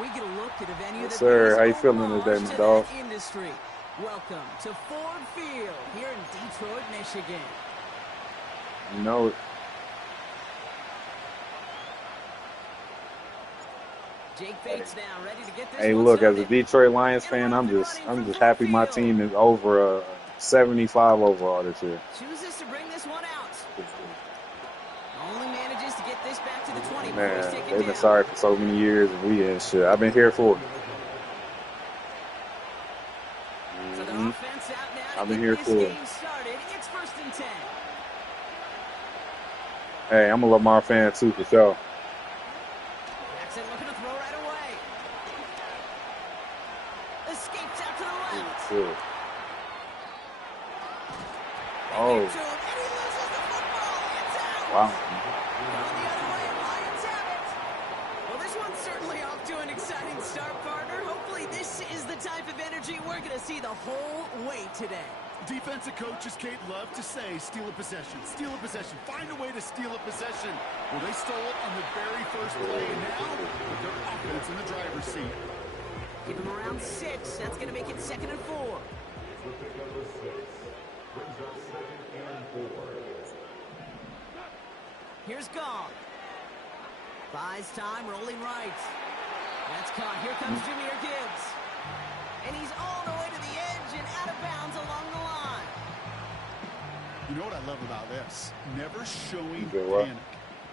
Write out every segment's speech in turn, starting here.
we get a look at a venue Yes, that sir. How you brings feeling today, homage my to dog? that industry. Welcome to Ford Field here in Detroit, Michigan. You know it. Jake Bates now ready to get this Hey, one look, as a started. Detroit Lions And fan, we're I'm up and just running from happy Ford my Field. team is over a 75 overall this year. Chooses to bring this one out. Only manages to get this back to the 20 before he's Man, taken they've been down. sorry for so many years, and we ain't shit. I've been here for it. So the offense out now to I've been get here this for it. game started. It's 1st and 10. Hey, I'm a Lamar fan too, for sure. Jackson looking to throw right away. Escapes out to the left. Good. They Oh, get to him, and he loses the football. It's out. wow. Going the other way, and Lions have it. Well, this one's certainly off to an exciting start, partner. Hopefully this is the type of energy we're going to see the whole way today. Defensive coaches, Kate, love to say, steal a possession, find a way to steal a possession. Well, they stole it on the very first play, and now their offense in the driver's seat. Give him around 6. That's going to make it 2nd and 4. Here's Gong. Buys time, rolling right. That's caught. Here comes Jahmyr Gibbs. And he's all the way to the edge and out of bounds along the line. You know what I love about this? Never showing Okay, well. panic.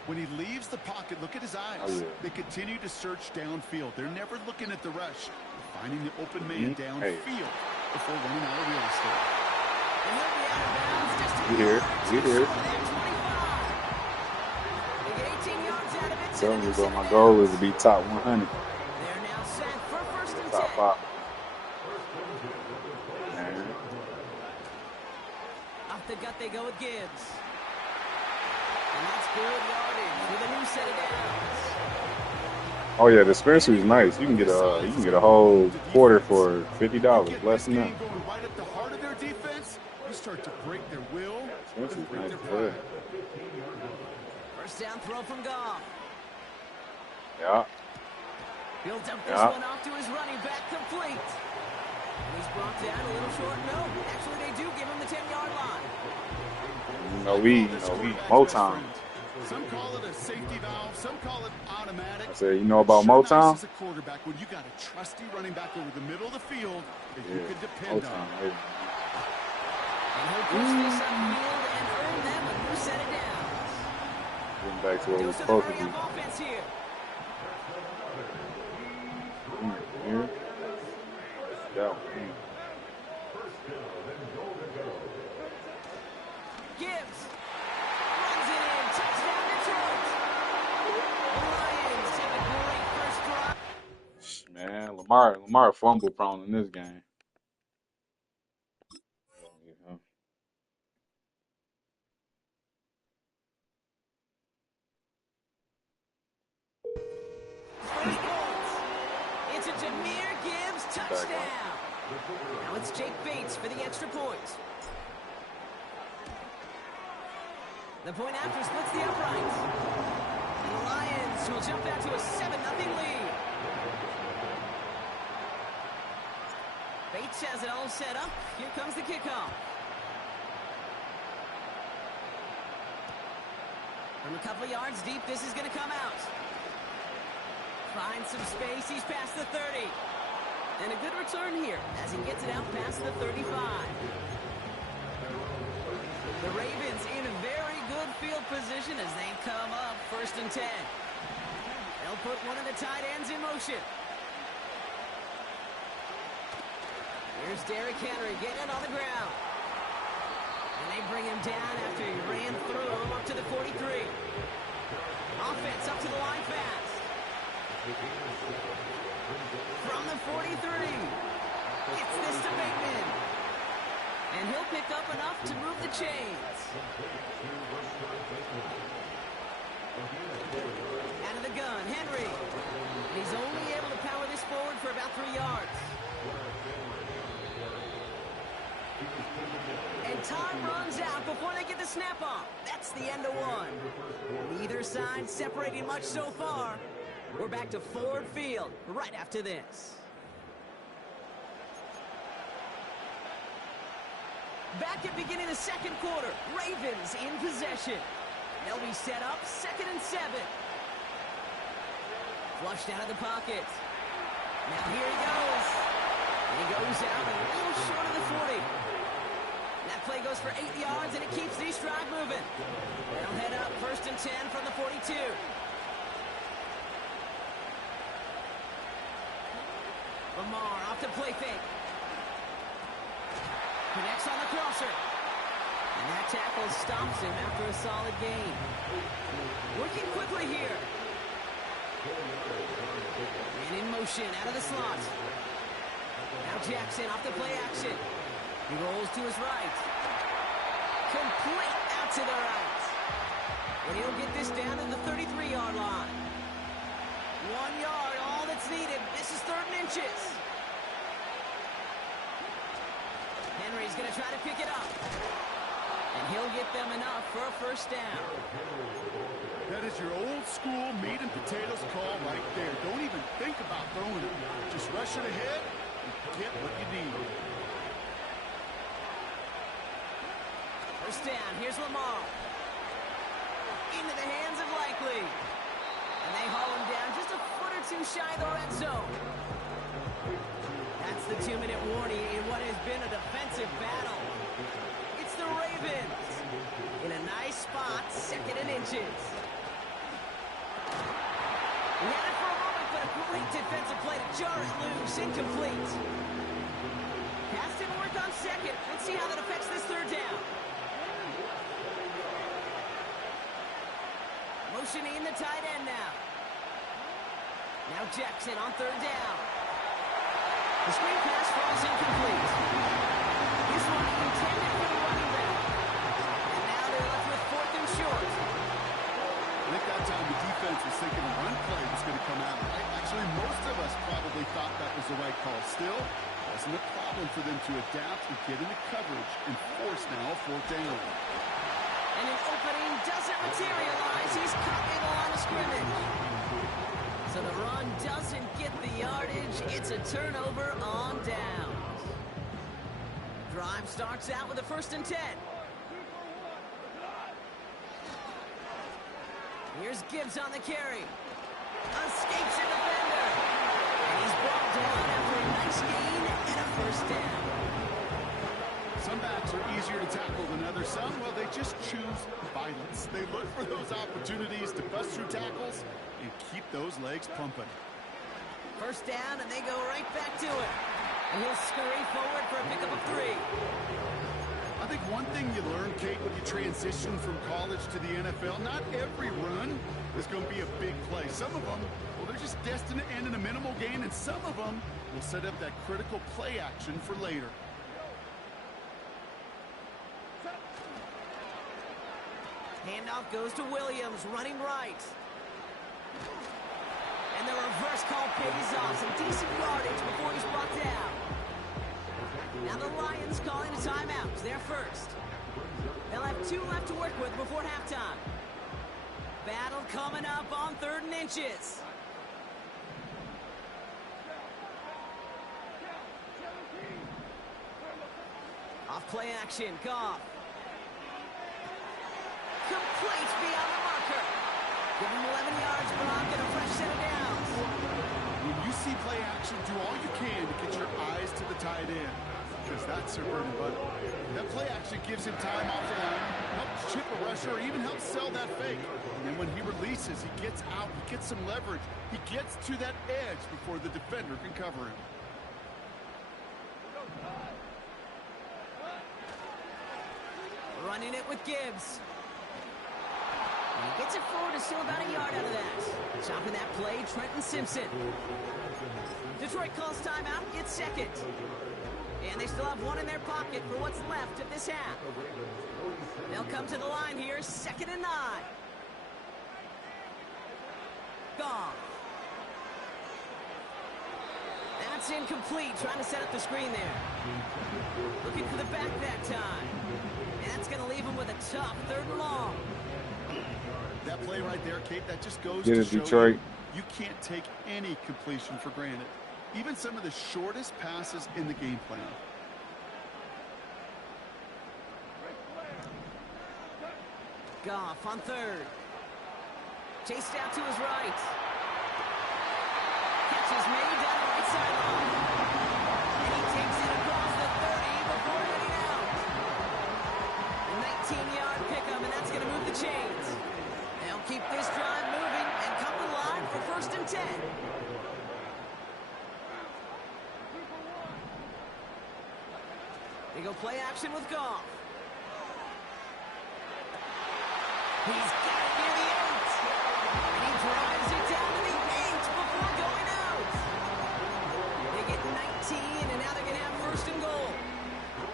When he leaves the pocket, look at his eyes. Oh, yeah. They continue to search downfield. They're never looking at the rush. They're finding the open man downfield before running out of real estate. And he'll be out of bounds just a You hear? yard You too hear? short of that 25. They get 18 yards out of it. So Telling you, bro, my down. goal is to be top 100. They're now set for 1st and 10. Top 5. Man. Off the gut they go with Gibbs. And that's good yardage with a new set of downs. Oh yeah, the dispensary's nice. You can get a whole quarter for $50, less than that. Going right at the heart of their defense, you start to break their will, Dispensary's break nice, their pride. yeah. First down throw from Goff. Yeah. He'll dump this one off to his running back, complete. And he's brought down a little short. No, actually they do give him the 10-yard line. We Motown. Some call it a safety valve, some call it automatic. I said, you know about Sure Motown? nice as a quarterback when you got a trusty running back over the middle of the field that you could depend Motown. on. Hey. And he'll push this upfield and earn them a new set of downs. Getting back to what we're Dose of supposed to hurry be. up offense here. Here. Yeah. Gibbs runs it in. Touchdown Detroit. The Lions take a great first drive. Man, Lamar fumble prone in this game. First points. It's a Jahmyr Gibbs touchdown. Now it's Jake Bates for the extra point. The point after splits the uprights. And the Lions will jump out to a 7-0 lead. Bates has it all set up. Here comes the kickoff. From a couple of yards deep, this is going to come out. Finds some space. He's past the 30. And a good return here as he gets it out past the 35. The Ravens in a very good field position as they come up 1st and 10. They'll put one of the tight ends in motion. Here's Derrick Henry getting it on the ground. And they bring him down after he ran through him up to the 43. Offense up to the line fast. From the 43. Gets this to Bateman. And he'll pick up enough to move the chains. Out of the gun, Henry. And he's only able to power this forward for about 3 yards. And time runs out before they get the snap off. That's the end of one. Neither side separating much so far. We're back to Ford Field right after this. Back at beginning of the second quarter, Ravens in possession. They'll be set up 2nd and 7. Flushed out of the pocket. Now here he goes. He goes out a little short of the 40. That play goes for 8 yards, and it keeps the stride moving. They'll head up 1st and 10 from the 42. Lamar off the play fake. Connects on the crosser. And that tackle stops him after a solid gain. Working quickly here. And in motion out of the slot. Now Jackson off the play action. He rolls to his right. Complete out to the right. And he'll get this down to the 33-yard line. 1 yard, all that's needed. This is 3rd and inches. Henry's going to try to pick it up. And he'll get them enough for a 1st down. That is your old school meat and potatoes call right there. Don't even think about throwing it. Just rush it ahead and get what you need. 1st down, here's Lamar. Into the hands of Likely. And they haul him down just a foot or two shy of the red zone. That's the 2-minute warning in what has been a defensive battle. It's the Ravens in a nice spot, 2nd and inches. He had it for a moment, but a great defensive play to jar it loose, incomplete. Pass didn't work on 2nd. Let's see how that affects this 3rd down. Motioning the tight end now. Now Jackson on 3rd down. The screen pass falls incomplete. This one intended for the running back. And now they're left with 4th and short. I think that time the defense was thinking the run play was going to come out. Actually, most of us probably thought that was the right call. Still, wasn't a problem for them to adapt and get into coverage and force now a 4th down. And an opening doesn't materialize. He's caught in the line of scrimmage. So the run doesn't get the yardage. It's a turnover on downs. Drive starts out with a 1st and 10. Here's Gibbs on the carry. Escapes a defender. And he's brought down after a nice gain and a 1st down. Some backs are easier to tackle than others. Some, well, they just choose violence. They look for those opportunities to bust through tackles and keep those legs pumping. 1st down, and they go right back to it. And he'll scurry forward for a pickup of 3. I think one thing you learn, Kate, when you transition from college to the NFL, not every run is going to be a big play. Some of them, well, they're just destined to end in a minimal gain, and some of them will set up that critical play action for later. Handoff goes to Williams, running right. And the reverse call pays off. Some decent yardage before he's brought down. Now the Lions calling a timeout. They're first. They'll have 2 left to work with before halftime. Battle coming up on 3rd and inches. Off play action, Goff. Complete beyond the marker. Give him 11 yards, Brock, and a fresh set of downs. When you see play action, do all you can to get your eyes to the tight end, because that's their bread and butter. That play action gives him time off the line, helps chip a rusher, or even helps sell that fake. And when he releases, he gets out, he gets some leverage. He gets to that edge before the defender can cover him. Running it with Gibbs. And he gets it forward, is still about a yard out of that. Chopping that play, Trenton Simpson. Detroit calls timeout, gets 2nd. And they still have 1 in their pocket for what's left of this half. They'll come to the line here, 2nd and 9. Goff. That's incomplete, trying to set up the screen there. Looking for the back that time. And that's going to leave him with a tough 3rd and long. That play right there, Kate, that just goes Get to it, show Detroit. you you can't take any completion for granted. Even some of the shortest passes in the game plan. Goff on third. Chased out to his right. Catch is made down the right sideline. And he takes it across the 30 before heading out. A 19-yard pickup, and that's going to move the chains. They'll keep this drive moving and come alive for 1st and 10. They go play action with Goff. He's got it near the 8. And he drives it down to the 8 before going out. They get 19, and now they're going to have 1st and goal.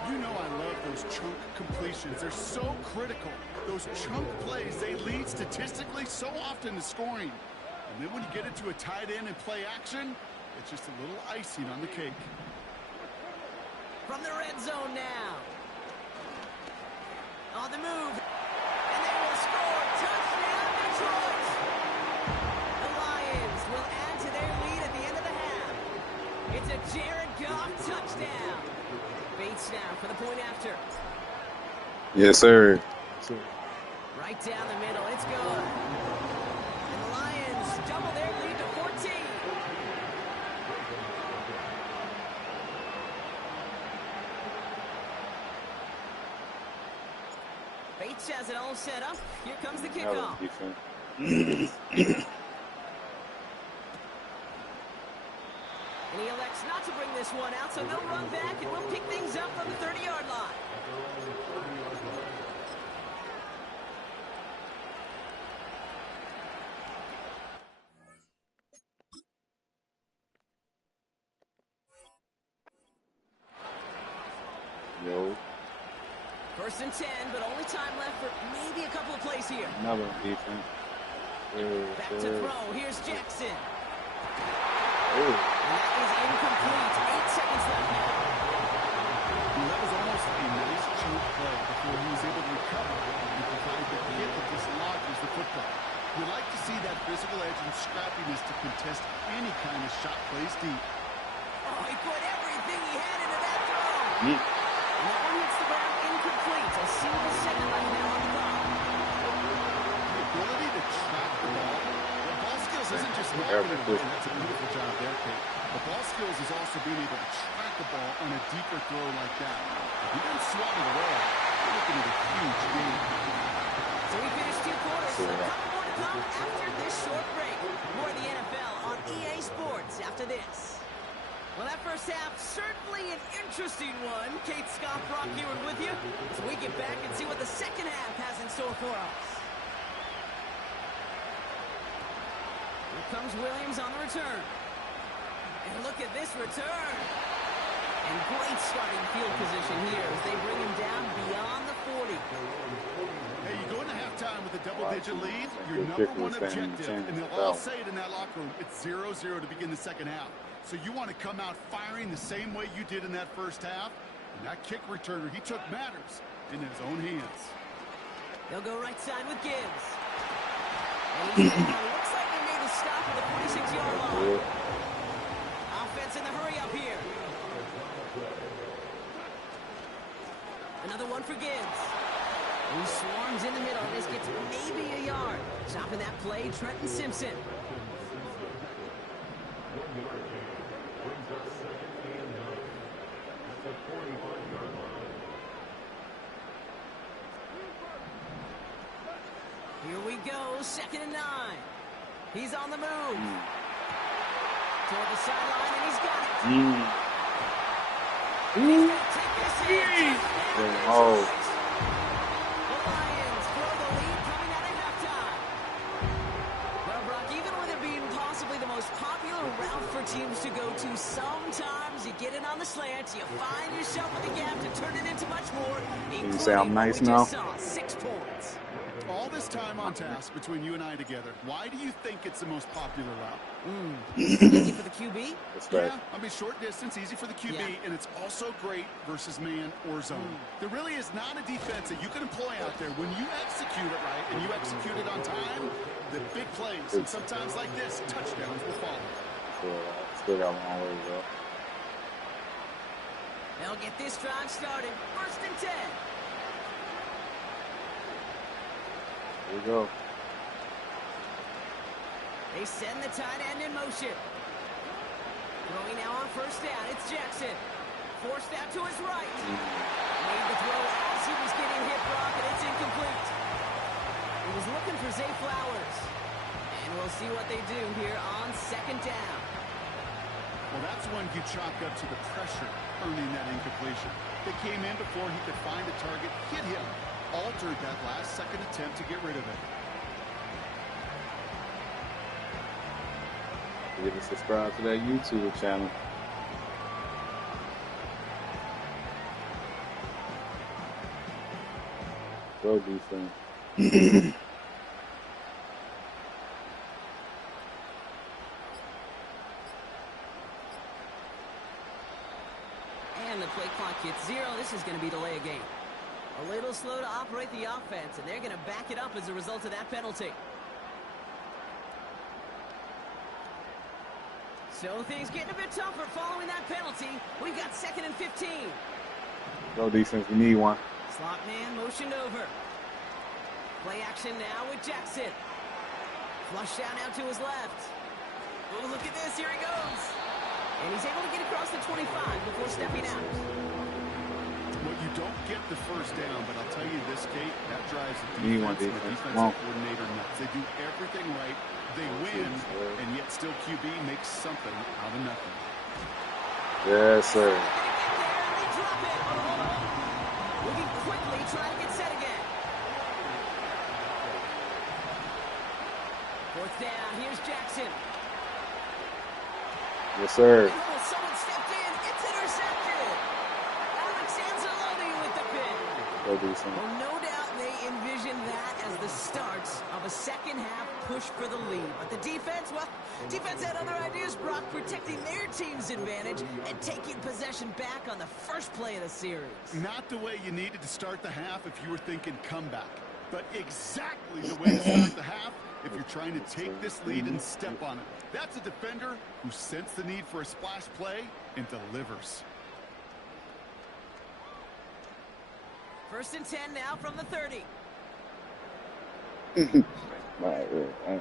You know I love those chunk completions. They're so critical. Those chunk plays, they lead statistically so often to scoring. And then when you get into a tight end and play action, it's just a little icing on the cake. From the red zone now. On the move. And they will score. Touchdown, Detroit. The Lions will add to their lead at the end of the half. It's a Jared Goff touchdown. Bates now for the point after. Yes, sir. Right down the middle. It's good. And the Lions double their lead to 14. Bates has it all set up. Here comes the kickoff. And he elects not to bring this one out, so they'll run back and we'll pick things up from the 30-yard line. Yo. 1st and 10, but only time left for maybe a couple of plays here. Another defense. Back to throw. Here's Jackson. Oh. And that is incomplete. 8 seconds left now. Well, that was almost a nice chunk play before he was able to recover and provide the hit that dislodges the football. You like to see that physical edge and scrappiness to contest any kind of shot plays deep. Oh, he put everything he had into that throw. And that one hits the ground incomplete. A single second left now on the clock. The ability to track the ball skills isn't just knocking it away. That's a beautiful job there, Kate. The ball skills is also being able to track the ball on a deeper throw like that. If he doesn't swat it away, you're looking at a huge game. So we finished 2 quarters. So a couple more to come after this short break. More of the NFL on EA Sports after this. Well, that first half, certainly an interesting one. Kate Scott, Brock Ewan with you as we get back and see what the second half has in store for us. Here comes Williams on the return. And look at this return. And great starting field position here as they bring him down beyond the 40. Hey, you go into halftime with a double-digit lead, your number one objective, and they'll all say it in that locker room, it's 0-0 to begin the second half. So you want to come out firing the same way you did in that first half. And that kick returner, he took matters in his own hands. They'll go right side with Gibbs. And he's looks like they made a stop at the 46-yard line. Offense in the hurry up here. Another one for Gibbs. He swarms in the middle. This gets maybe a yard. Stopping that play, Trenton Simpson. Here we go, 2nd and 9. He's on the move. Toward the sideline, and he's got it. And he's going to take this in. Oh. The Lions throw the lead coming out of halftime. Well, Brock, even with it being possibly the most popular route for teams to go to, sometimes you get it on the slant, you find yourself with a gap to turn it into much more. You say I'm nice now? 6 points. All this time on task between you and I together, why do you think it's the most popular route? Easy for the QB? That's right. Yeah, I mean, short distance, easy for the QB, Yeah. and it's also great versus man or zone. There really is not a defense that you can employ out there. When you execute it right and you execute it on time, the big plays, and sometimes like this, touchdowns will follow. Still got a long way to go. They'll get this drive started. 1st and 10. Here we go. They send the tight end in motion. Throwing now on 1st down. It's Jackson. Forced out to his right. Made the throw as he was getting hit, Brock, and it's incomplete. He was looking for Zay Flowers. And we'll see what they do here on 2nd down. Well, that's when you chalk up to the pressure earning that incompletion. They came in before he could find the target, hit him, altered that last-second attempt to get rid of it. Give and subscribe to that YouTube channel. Go defense. And the play clock hits 0. This is going to be delay a game. A little slow to operate the offense, and they're going to back it up as a result of that penalty. So things getting a bit tougher following that penalty. We've got 2nd and 15. Go defense. We need one. Slot man motioned over. Play action now with Jackson. Flush down out to his left. Oh, look at this. Here he goes. And he's able to get across the 25 before stepping out. Well, you don't get the 1st down, but I'll tell you this, Kate, that drives the You want defense and the defense. defensive coordinator nuts. They do everything right. They win, and yet still QB makes something out of nothing. Yes, sir. They drop it. Moving quickly, trying to get set again. 4th down. Here's Jackson. Yes, sir. Oh, someone stepped in. It's intercepted. Alex Anzalone with the pick. Go defense. Well, no doubt they envisioned that as the start of a 2nd half push for the lead. But the defense, well, defense had other ideas, Brock, protecting their team's advantage and taking possession back on the 1st play of the series. Not the way you needed to start the half if you were thinking comeback, but exactly the way to start the half if you're trying to take this lead and step on it. That's a defender who sensed the need for a splash play and delivers. 1st and 10 now from the 30. Right, I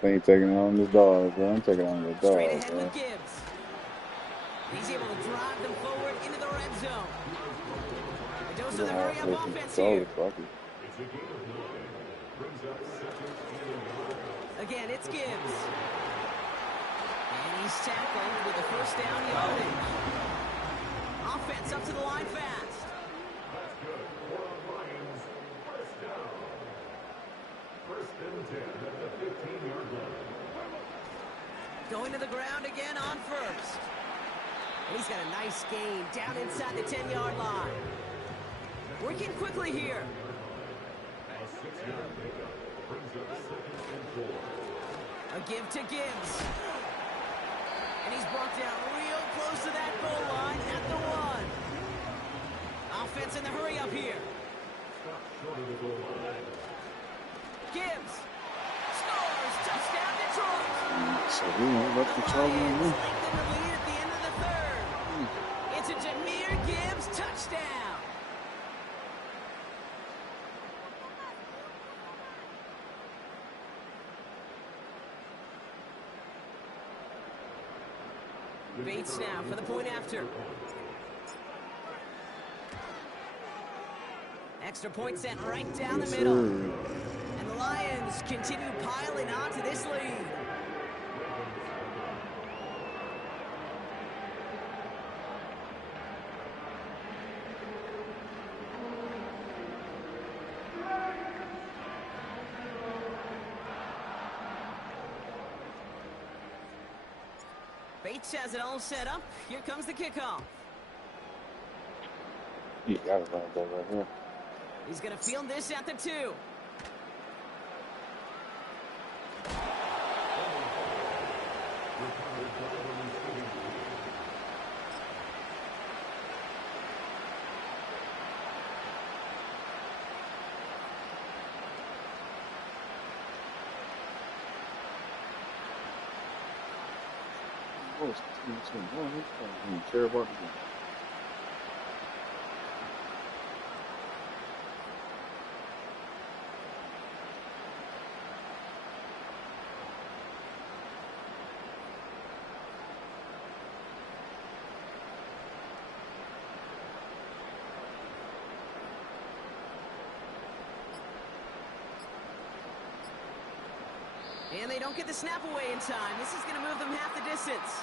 think taking on this dog, bro. I'm taking on the dog, Straight ahead bro. with Gibbs. He's able to drive them forward into the red zone. A dose of the hurry-up offense here. Again, it's Gibbs. And he's tackled with the 1st down yardage. Offense up to the line fast. Going to the ground again on 1st. And he's got a nice gain down inside the 10-yard line. Working quickly here. A give to Gibbs. And he's brought down real close to that goal line at the 1. Offense in the hurry up here. Gibbs scores. Touchdown Detroit. So we won't let the trouble in Lions lengthen the lead at the end of the 3rd. It's a Jahmyr Gibbs touchdown. Bates now for the point after. Extra point sent right down the middle. And the Lions continue piling on to this lead. Bates has it all set up. Here comes the kickoff. You got it right there, right here. He's going to field this at the 2. Oh, it's 2-2. I don't care about the game. And they don't get the snap away in time. This is going to move them half the distance.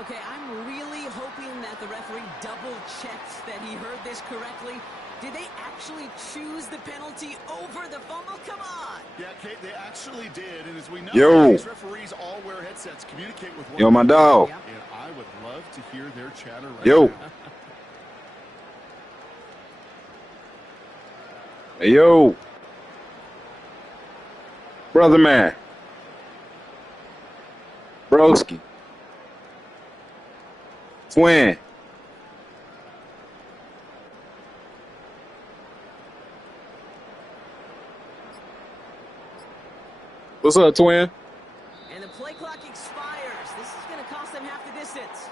Okay, I'm really hoping that the referee double-checked that he heard this correctly. Did they actually choose the penalty over the fumble? Come on! Yeah, Kate, they actually did. And as we know, Yo. these referees all wear headsets, communicate with one Yo, my another. dog. Yep. And I would love to hear their chatter right Yo. now. Hey, yo. Brother man. Broski. Twin. What's up, twin? And the play clock expires. This is going to cost them half the distance.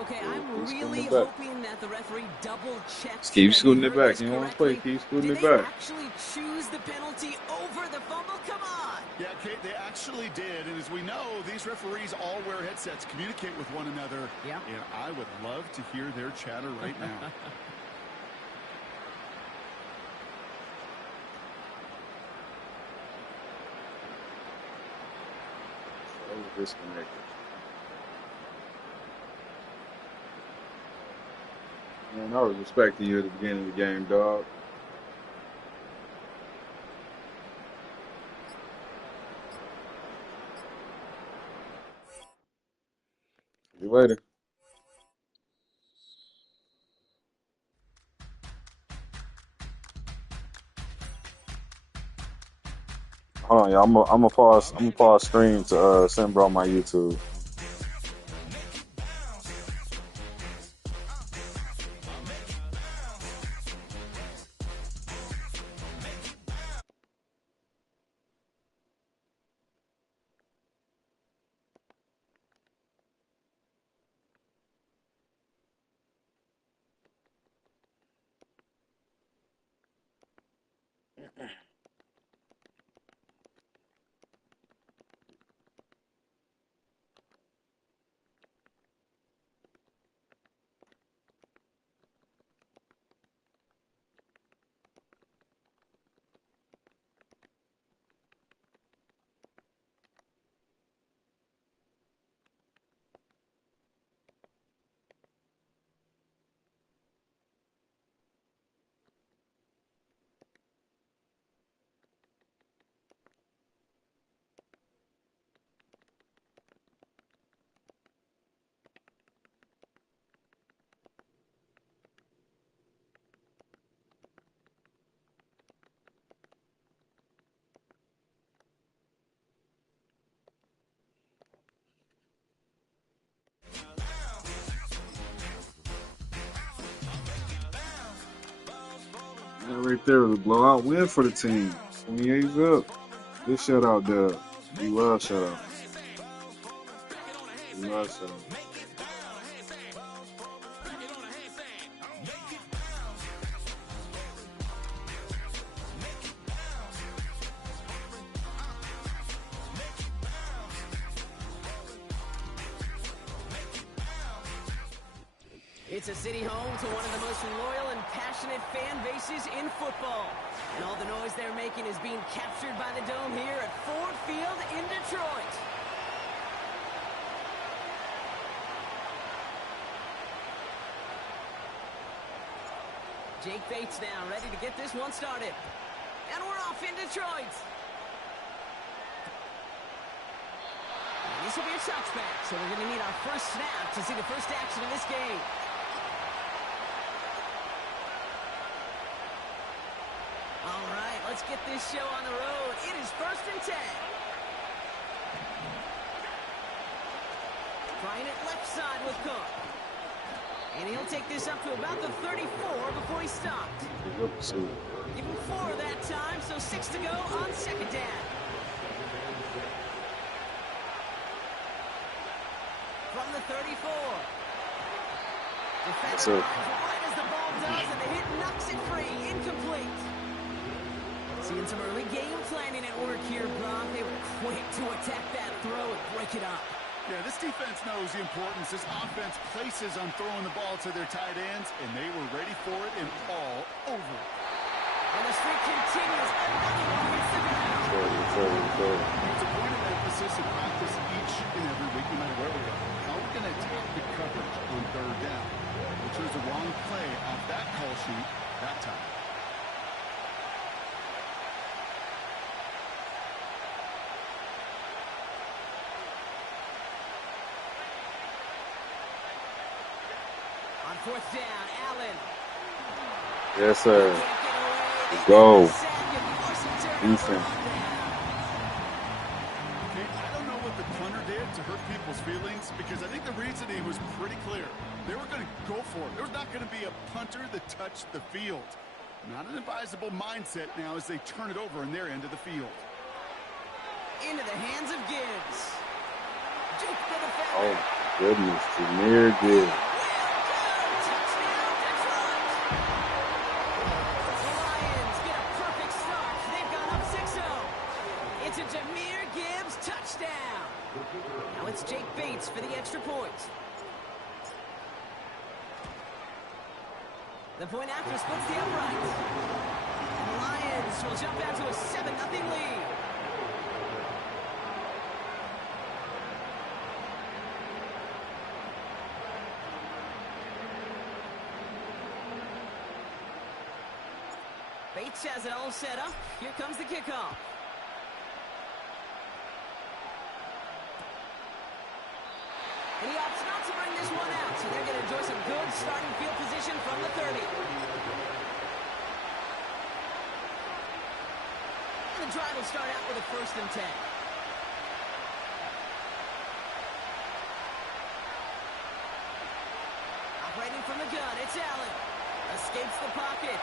Okay, Yeah, I'm keep really scooting it back. hoping that the referee double-checked. Just keep that he scooting it heard back. this You don't want to correctly. play. Keep scooting Did it they back. actually choose the penalty over the fumble? Come on! Yeah, Kate, they actually did. And as we know, these referees all wear headsets, communicate with one another. Yeah. And I would love to hear their chatter right now. Disconnected. Man, I was respecting you at the beginning of the game, dog. See you later. Hold on, y'all. I'm gonna pause. I'm gonna pause stream to send bro my YouTube. That right there was a blowout win for the team. 28's up. Good shutout, Dub. We love shutouts. We love shutouts. It's a city home to one of the most loyal and passionate fan bases in football. And all the noise they're making is being captured by the dome here at Ford Field in Detroit. Jake Bates now ready to get this one started. And we're off in Detroit. And this will be a touchback, so we're going to need our first snap to see the first action in this game. All right, let's get this show on the road. It is 1st and 10. Trying it left side with Cook. And he'll take this up to about the 34 before he stopped. Give him 4 that time, so 6 to go on second down. From the 34. Defender runs right as the ball does, and the hit knocks it free. Incomplete. Seeing some early game planning at work here, Brock. They were quick to attack that throw and break it up. Yeah, this defense knows the importance this offense places on throwing the ball to their tight ends, and they were ready for it and all over it. And the streak continues. Another one hits the ground. It's a point of emphasis in practice each and every week, no matter where we go. How are we going to attack the coverage on third down? We chose the wrong play off that call sheet that time. On fourth down, Allen. Yes, sir. Go. Decent. Okay, I don't know what the punter did to hurt people's feelings, because I think the reasoning was pretty clear. They were going to go for it. There was not going to be a punter that touched the field. Not an advisable mindset now as they turn it over in their end of the field. Into the hands of Gibbs. Duke the defender. Oh, goodness. Jameer Gibbs. Jameer Gibbs, touchdown. Now it's Jake Bates for the extra point. The point after splits the upright. And the Lions will jump out to a 7-0 lead. Bates has it all set up. Here comes the kickoff. And he opts not to bring this one out, so they're going to enjoy some good starting field position from the 30. And the drive will start out with a 1st and 10. Operating from the gun, it's Allen. Escapes the pocket.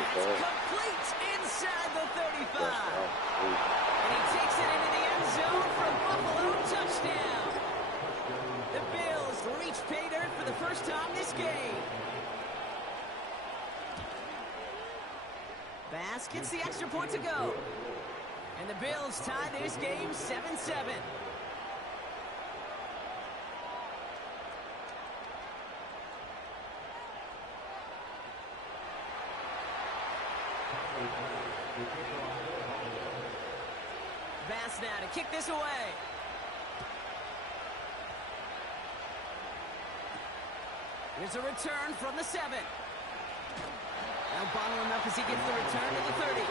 It's complete inside the 35. And he takes it into the end zone for a Buffalo touchdown. The Bills reach pay dirt for the first time this game. Bass gets the extra point to go. And the Bills tie this game 7-7. Bass now to kick this away. Here's a return from the 7. Now bottle him up as he gets the return to the 30.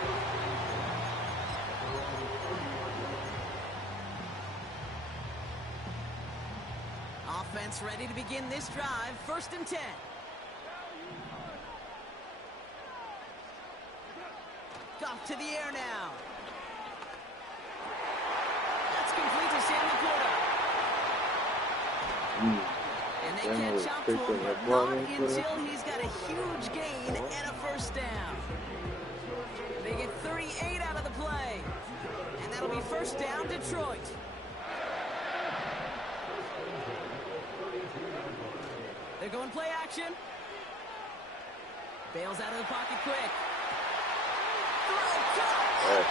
Offense ready to begin this drive. 1st and 10. Off to the air now. That's complete to Sam Laporta. And they catch up to him, but not until he's got a huge gain and a 1st down. They get 38 out of the play. And that'll be 1st down, Detroit. They're going play action. Bails out of the pocket quick. The 6.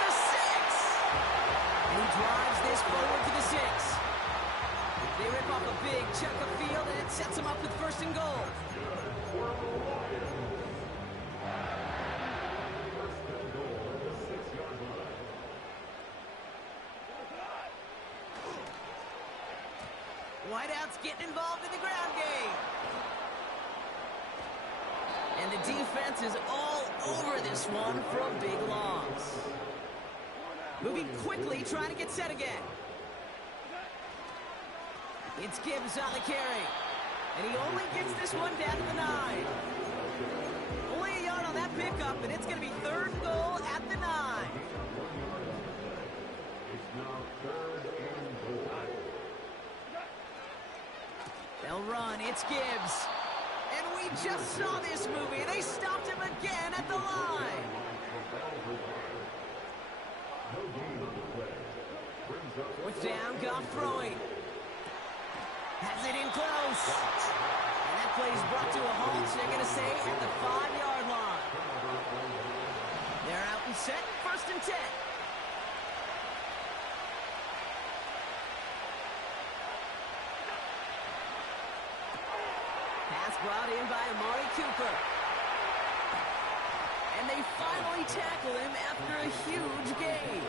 And he drives this forward to the 6. They rip off a big chunk of field, and it sets him up with 1st and goal. Whiteout's getting involved in the ground game. And the defense is all over this one for a big loss. Moving quickly, trying to get set again. It's Gibbs on the carry. And he only gets this one down to the 9. Only a yard on that pickup, and it's going to be 3rd and goal at the 9. They'll run. It's Gibbs. And we just saw this movie. They stopped him again at the line. Fourth down, Goff throwing. Has it in close. And that play is brought to a halt. So they're going to say at the 5-yard line. They're out and set. 1st and 10. Pass brought in by Amari Cooper. And they finally tackle him after a huge gain.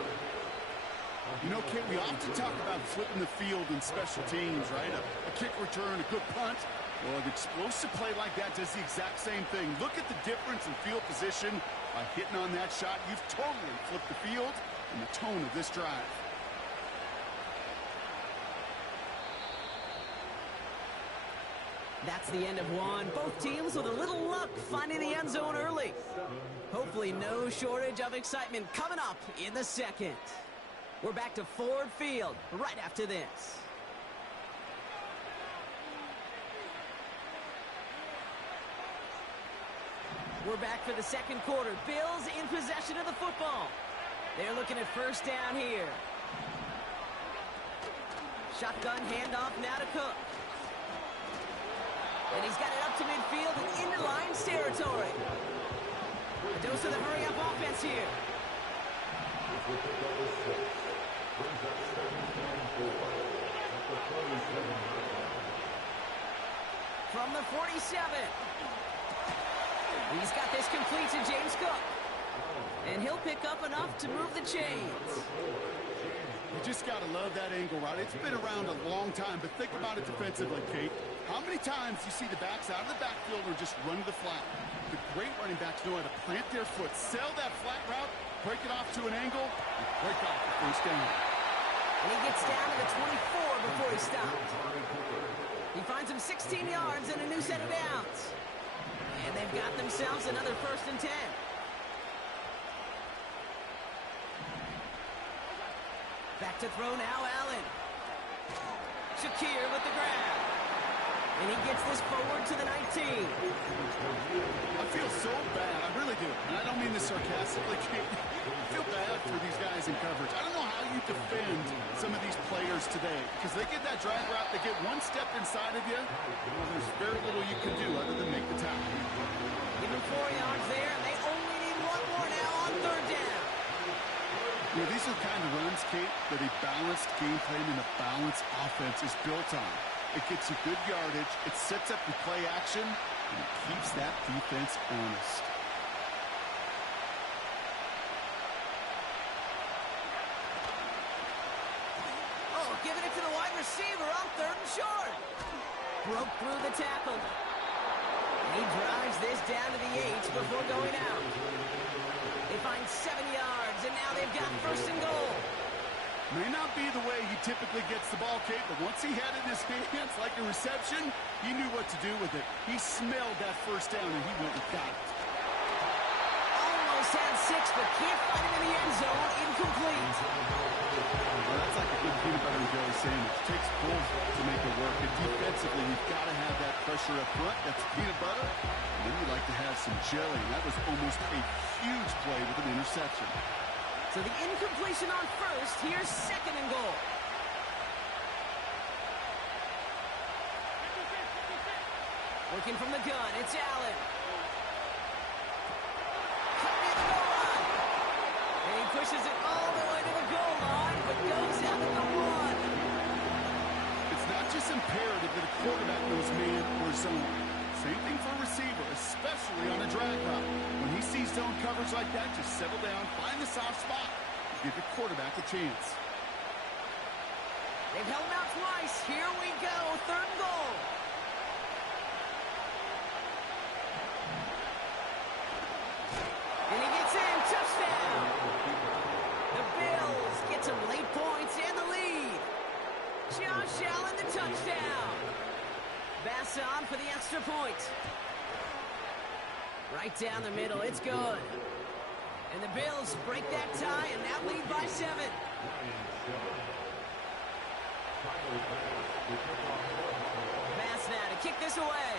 You know, Kate, we often talk about flipping the field in special teams, right? A kick return, a good punt. Well, an explosive play like that does the exact same thing. Look at the difference in field position. By hitting on that shot, you've totally flipped the field and the tone of this drive. That's the end of one. Both teams with a little luck finding the end zone early. Hopefully no shortage of excitement coming up in the second. We're back to Ford Field right after this. We're back for the second quarter. Bills in possession of the football. They're looking at 1st down here. Shotgun handoff now to Cook. And he's got it up to midfield and into Lions territory. A dose of the hurry-up offense here. From the 47. He's got this complete to James Cook. And he'll pick up enough to move the chains. You just got to love that angle route. It's been around a long time, but think about it defensively, Kate. How many times you see the backs out of the backfield or just run to the flat? The great running backs know how to plant their foot, sell that flat route, break it off to an angle, and break off the 1st down. And he gets down to the 24 before he stopped. He finds him 16 yards and a new set of downs. And they've got themselves another 1st and 10. Back to throw now, Allen. Shakir with the grab. And he gets this forward to the 19. I feel so bad. I really do. And I don't mean this sarcastically, Kate. I feel bad for these guys in coverage. I don't know how you defend some of these players today. Because they get that drag route, they get one step inside of you. Well, there's very little you can do other than make the tackle. Give them 4 yards there, and they only need one more now on 3rd down. You know, these are the kind of runs, Kate, that a balanced game plan and a balanced offense is built on. It gets you good yardage, it sets up your play action, and it keeps that defense honest. Oh, giving it to the wide receiver on 3rd and short. Broke through the tackle. He drives this down to the 8 before going out. They find 7 yards, and now they've got 1st and goal. May not be the way he typically gets the ball, Kate, but once he had it in his hands like a reception, he knew what to do with it. He smelled that 1st down, and he went and got it. Almost had 6, but can't find him in the end zone. Incomplete. Well, that's like a good peanut butter and jelly sandwich. It takes both to make it work. And defensively, you've got to have that pressure up front. That's peanut butter. And then you like to have some jelly. And that was almost a huge play with an interception. So the incompletion on 1st. Here's 2nd and goal. Working from the gun. It's Allen. Cutting at the goal line. And he pushes it all the way to the goal line, but goes out at the 1. It's not just imperative that a quarterback knows man or zone. Same thing for a receiver, especially on a drag route. When he sees zone coverage like that, just settle down, find the soft spot, and give your quarterback a chance. They've held him out twice. Here we go, 3rd and goal. And he gets in, touchdown. The Bills get some late points and the lead. Josh Allen, the touchdown. Bass on for the extra point. Right down the middle, it's good. And the Bills break that tie and now lead by 7. Pass this away.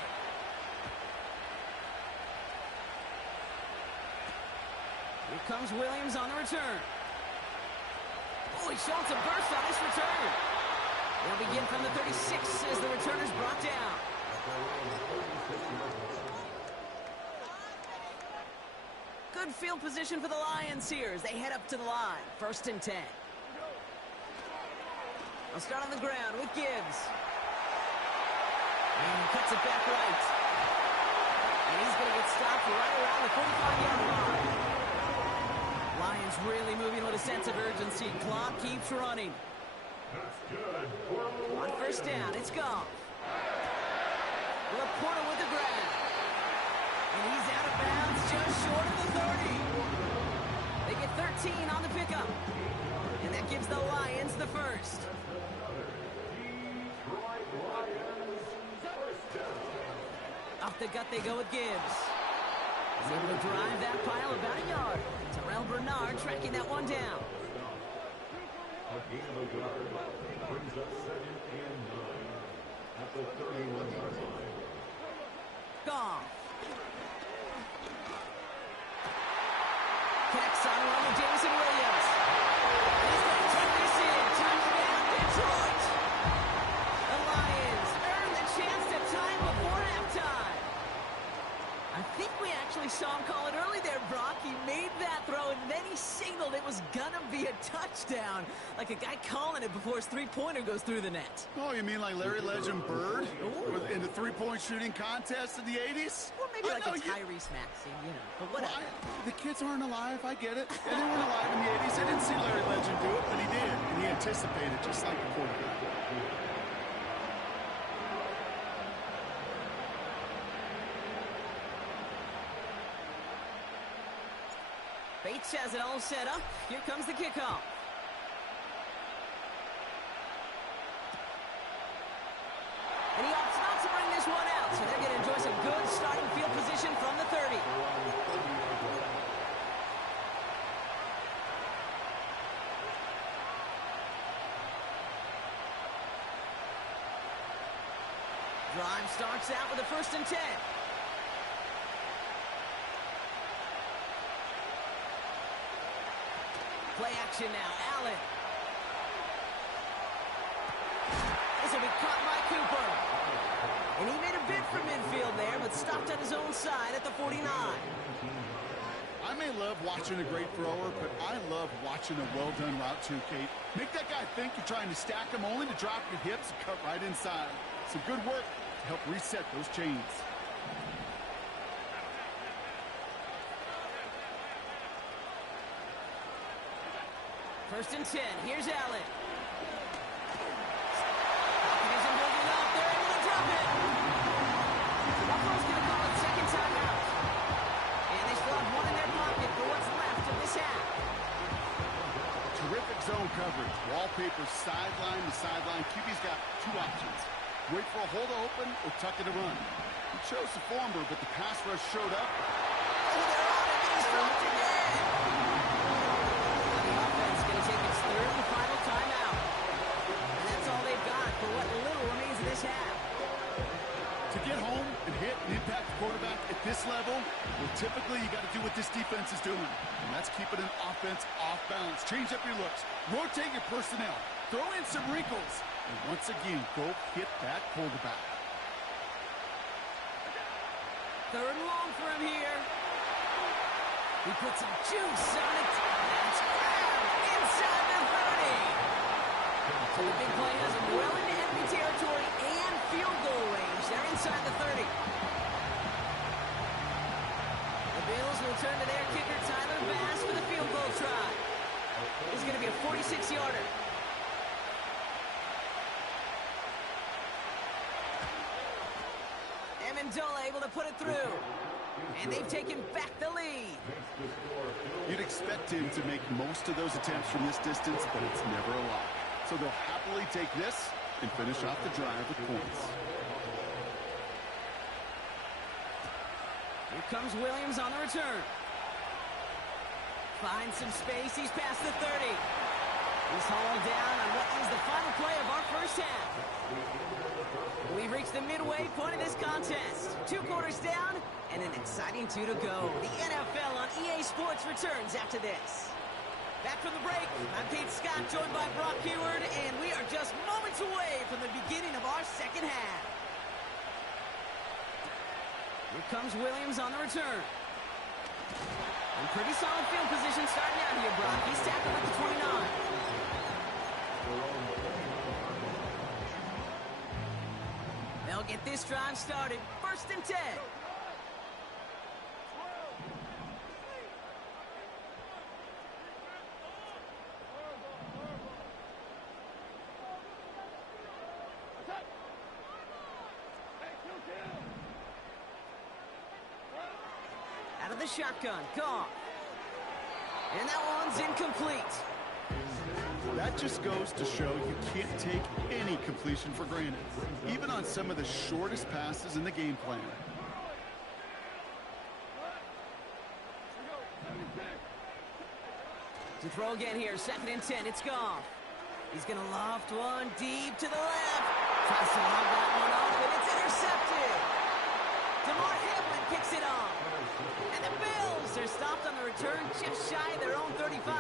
Here comes Williams on the return. Oh, he's showing some burst on this return. They'll begin from the 36 as the returner's brought down. Good field position for the Lions here as they head up to the line. 1st and 10. I'll start on the ground with Gibbs. And he cuts it back right. And he's going to get stopped right around the 45-yard line. Lions really moving with a sense of urgency. Clock keeps running. On 1st down, it's Goff. Laporta with the grab. And he's out of bounds just short of the 30. They get 13 on the pickup. And that gives the Lions the first. Off the gut they go with Gibbs. He's able to drive that pile about a yard. Terrell Bernard tracking that one down. Brings up 2nd and 9 at the 31-yard line. Goff. Connects on one with Jameson Williams. He's going to turn this in. Touchdown, Detroit. The Lions earn the chance to tie before halftime. I think we actually saw him call it early there, Brock. He made that throw, and then he signaled it was going to be a touchdown. Like a guy calling it before his three-pointer goes through the net. Oh, you mean like Larry Legend Bird? In the three-point shooting contest in the 80s? Or maybe like a Tyrese Maxey, you know, but whatever. Well, the kids aren't alive, I get it. And they weren't alive in the 80s. I didn't see Larry Legend do it, but he did. And he anticipated, just like the quarterback. Bates has it all set up. Here comes the kickoff. And he opts not to bring this one out, so they're going to enjoy some good starting field position from the 30. Drive starts out with a 1st and 10. Play action now, Allen. This will be caught by Cooper. And he made a bid for midfield there, but stopped on his own side at the 49. I may love watching a great thrower, but I love watching a well-done route too, Kate. Make that guy think you're trying to stack him only to drop your hips and cut right inside. Some good work to help reset those chains. First and 10. Here's Allen. Isn't building up. They're able to drop it. Buffalo's going to call it second timeout. And they still have one in their pocket for what's left of this half. Terrific zone coverage. Wallpaper sideline to sideline. QB's got two options. Wait for a hole to open or tuck it to run. He chose the former, but the pass rush showed up. Oh, they're on it. He's dropped again. The offense is going to take its third and final timeout. And that's all they've got for what little remains of this half. To get home and hit and impact the quarterback at this level, well, typically you got to do what this defense is doing. And that's keeping an offense off balance. Change up your looks. Rotate your personnel. Throw in some wrinkles. And once again, go hit that quarterback. Third and long for him here. He puts some juice on it. That's grabbed inside the 30. So the big play has him well into enemy territory and field goal range. They're inside the 30. The Bills will turn to their kicker, Tyler Bass, for the field goal try. This is going to be a 46-yarder. Amendola able to put it through. And they've taken back the lead. You'd expect him to make most of those attempts from this distance, but it's never a lot. So they'll happily take this and finish off the drive with points. Here comes Williams on the return. Finds some space. He's past the 30. He's hauled down on what is the final play of our first half. We've reached the midway point of this contest. 2 quarters down and an exciting 2 to go. The NFL on EA Sports returns after this. Back from the break, I'm Kate Scott, joined by Brock Heward, and we are just moments away from the beginning of our second half. Here comes Williams on the return. In pretty solid field position starting out here, Brock. He's tackled at the 29. They'll get this drive started. 1st and 10. Out of the shotgun, Goff. And that one's incomplete. That just goes to show you can't take any completion for granted, even on some of the shortest passes in the game plan. To throw again here, 2nd and 10, it's Goff. He's going to loft one deep to the left. Tries to lob that one off, and it's intercepted. DeMar Hamlin kicks it off. And the Bills are stopped on the return just shy of their own 35.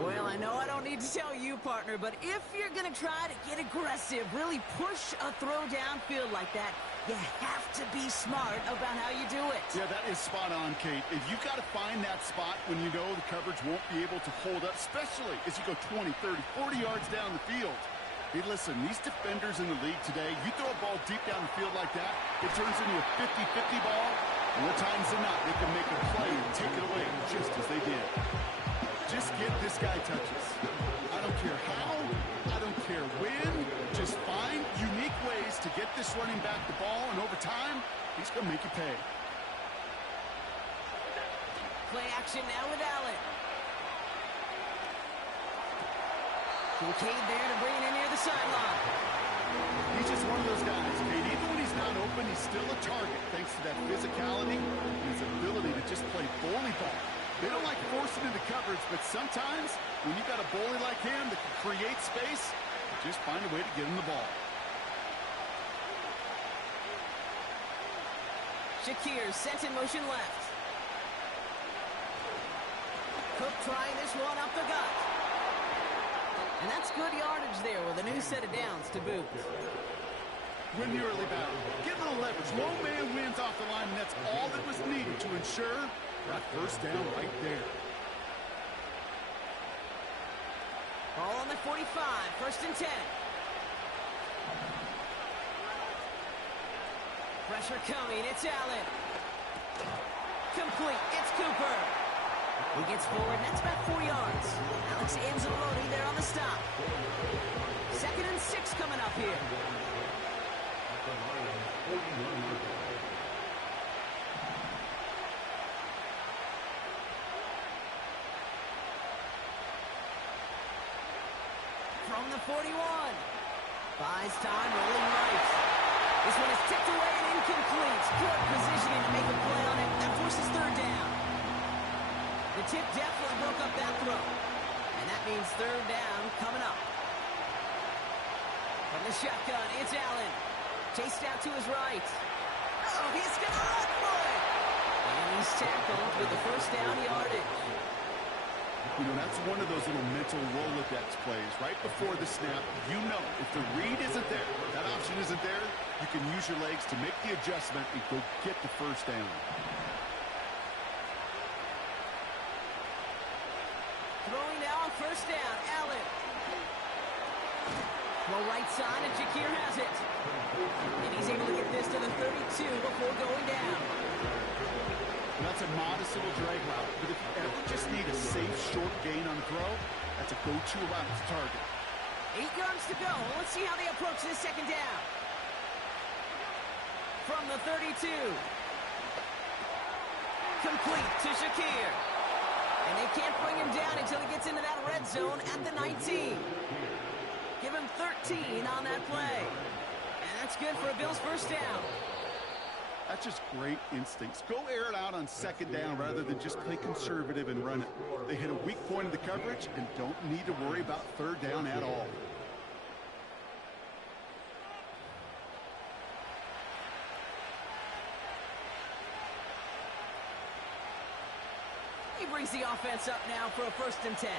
Well, I know I don't need to tell you, partner, but if you're going to try to get aggressive, really push a throw downfield like that, you have to be smart about how you do it. Yeah, that is spot on, Kate. If you've got to find that spot when you know the coverage won't be able to hold up, especially as you go 20, 30, 40 yards down the field. Hey, listen, these defenders in the league today, you throw a ball deep down the field like that, it turns into a 50-50 ball. More times than not, they can make a play and take it away just as they did. Just get this guy touches. I don't care how, I don't care when. Just find unique ways to get this running back the ball, and over time, he's going to make you pay. Play action now with Allen. Kincaid there to bring it in near the sideline. He's just one of those guys, Kate. Even when he's not open, he's still a target thanks to that physicality and his ability to just play bully ball. They don't like forcing into coverage, but sometimes when you've got a bully like him that can create space, just find a way to get him the ball. Shakir sent in motion left. Cook trying this one up the gut. And that's good yardage there with a new set of downs to boot. Win the early battle. Get a little leverage. Low man wins off the line, and that's all that was needed to ensure that 1st down right there. Ball on the 45, 1st and 10. Pressure coming, it's Allen. Complete, it's Cooper. He gets forward, and that's about 4 yards. Alex Anzalone there on the stop. 2nd and 6 coming up here. From the 41. Buys time, rolling right. This one is tipped away and incomplete. Good positioning to make a play on it. That forces 3rd down. The tip definitely broke up that throw. And that means 3rd down coming up. From the shotgun, it's Allen. Chased out to his right. Oh, he's going to run for it. And he's tackled with the 1st down yardage. You know, that's one of those little mental Rolodex plays. Right before the snap, you know if the read isn't there, that option isn't there, you can use your legs to make the adjustment and go get the 1st down. Throwing now on 1st down, Allen. Well, right side, and Shakir has it. And he's able to get this to the 32 before going down. That's a modest little drag route, but if you ever just need a safe, short gain on a throw, that's a go-to route to target. 8 yards to go. Let's see how they approach this 2nd down. From the 32. Complete to Shakir. And they can't bring him down until he gets into that red zone at the 19. Give him 13 on that play. And that's good for a Bills 1st down. That's just great instincts. Go air it out on 2nd down rather than just play conservative and run it. They hit a weak point of the coverage and don't need to worry about 3rd down at all. He brings the offense up now for a 1st and 10.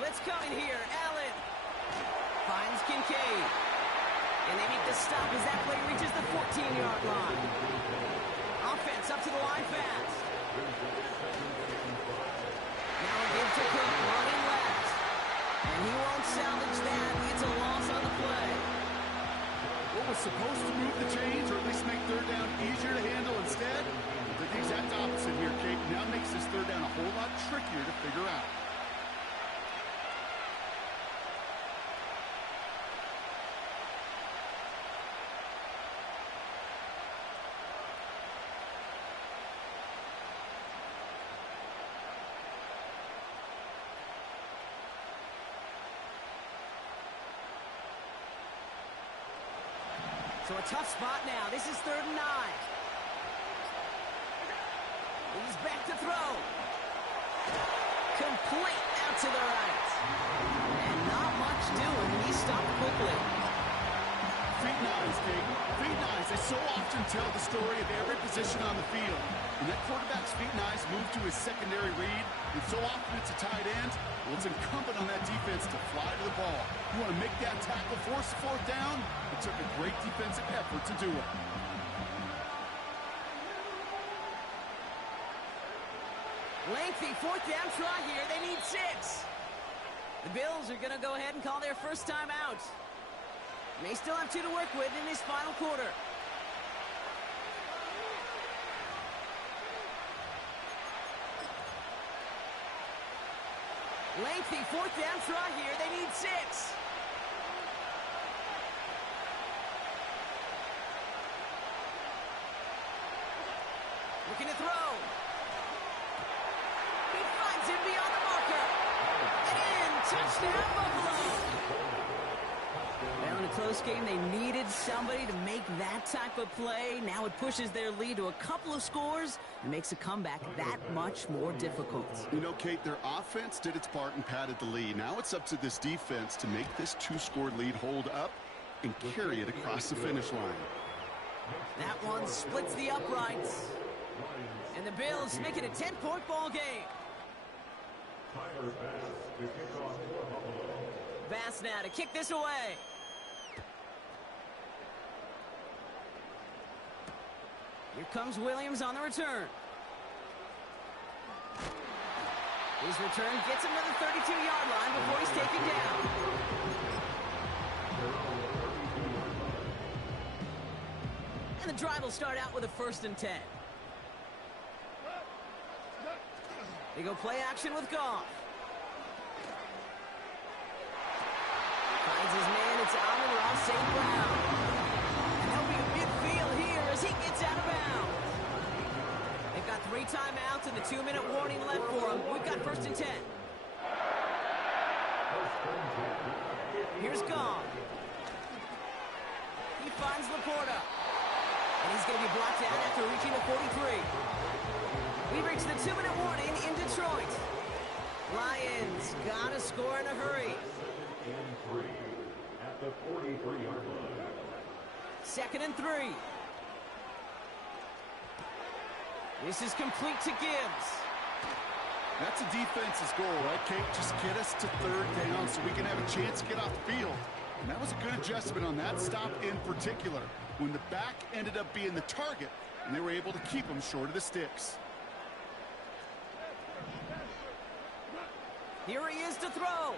Blitz coming here. Allen finds Kincaid. And they make the stop as that play reaches the 14-yard line. Offense up to the line fast. Now a give to Cook, running left. And he won't salvage that. It's a loss on the play. What was supposed to move the chains, or at least make 3rd down easier to handle, instead did the exact opposite here, Kate. Now makes this 3rd down a whole lot trickier to figure out. So a tough spot now. This is 3rd and 9. He's back to throw. Complete out to the right. And not much doing. He stopped quickly. Feet and eyes, Kate. Feet and eyes. They so often tell the story of every position on the field. And that quarterback's feet and eyes move to his secondary read, and so often it's a tight end. Well, it's incumbent on that defense to fly to the ball. You want to make that tackle, force the 4th down. It took a great defensive effort to do it. Lengthy 4th down try here. They need 6. The Bills are going to go ahead and call their first time out. They still have 2 to work with in this final quarter. Lengthy 4th down try here. They need 6. Looking to throw. He finds him beyond the marker. And in. Touchdown, Buffalo. Well, in a close game, they needed somebody to make that type of play. Now it pushes their lead to a couple of scores and makes a comeback that much more difficult. You know, Kate, their offense did its part and padded the lead. Now it's up to this defense to make this 2-score lead hold up and carry it across the finish line. That one splits the uprights. And the Bills make it a 10-point ball game. Bass now to kick this away. Here comes Williams on the return. His return gets him to the 32-yard line before he's taken down. And the drive will start out with a 1st and 10. They go play action with Goff. Finds his man, it's Amon-Ra St. Brown. And there'll be a midfield here as he gets out of bounds. They've got 3 timeouts and the 2-minute warning left for them. We've got 1st and 10. Here's Goff. He finds Laporta. And he's going to be blocked out after reaching the 43. We reach the 2-minute warning in Detroit. Lions gotta score in a hurry. 2nd and 3. This is complete to Gibbs. That's a defense's goal, right, Kate? Just get us to 3rd down so we can have a chance to get off the field. And that was a good adjustment on that stop in particular, when the back ended up being the target, and they were able to keep him short of the sticks. Here he is to throw.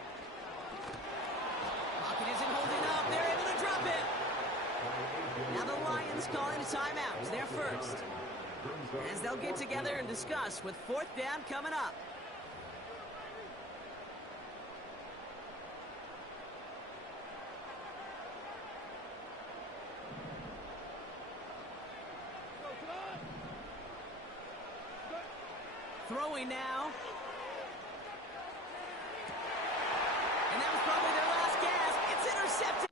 Pocket isn't holding up. They're able to drop it. Now the Lions calling a timeout. They're first. As they'll get together and discuss with 4th down coming up. Throwing now. And that was probably their last gasp. It's intercepted.